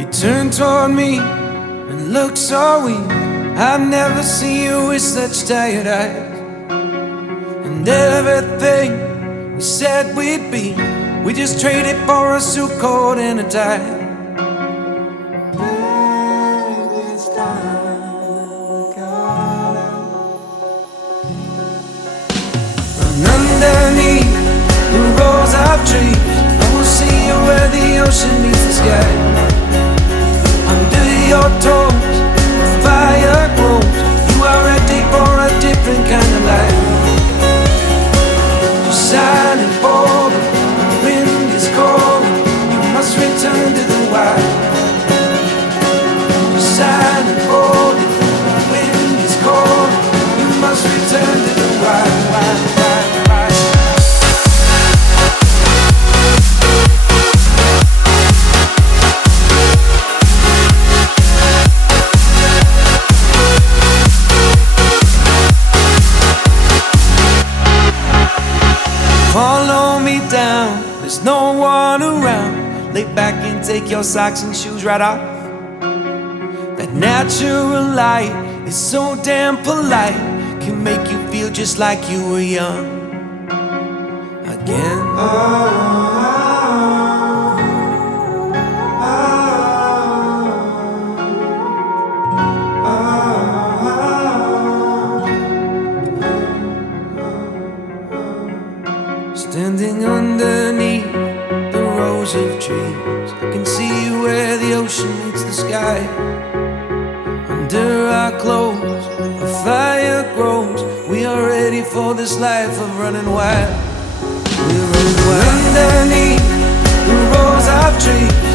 You turn toward me and look so weak. I've never seen you with such tired eyes. And everything we said we'd be, we just traded for a suit coat and a tie. And underneath the rows of trees, I will see you where the ocean meets the sky. Under your toes, the fire grows. You are ready for a different kind of life. You're silent, bold, the wind is cold. You must return to the wild. You're silent, bold, the wind is cold. You must return to the wild, wild, wild, wild. Follow me down, there's no one around. Lay back and take your socks and shoes right off. That natural light is so damn polite, can make you feel just like you were young again. Standing underneath the rows of trees, I can see where the ocean meets the sky. Under our clothes, a fire grows. We are ready for this life of running wild. We're running wild. Underneath the rows of trees,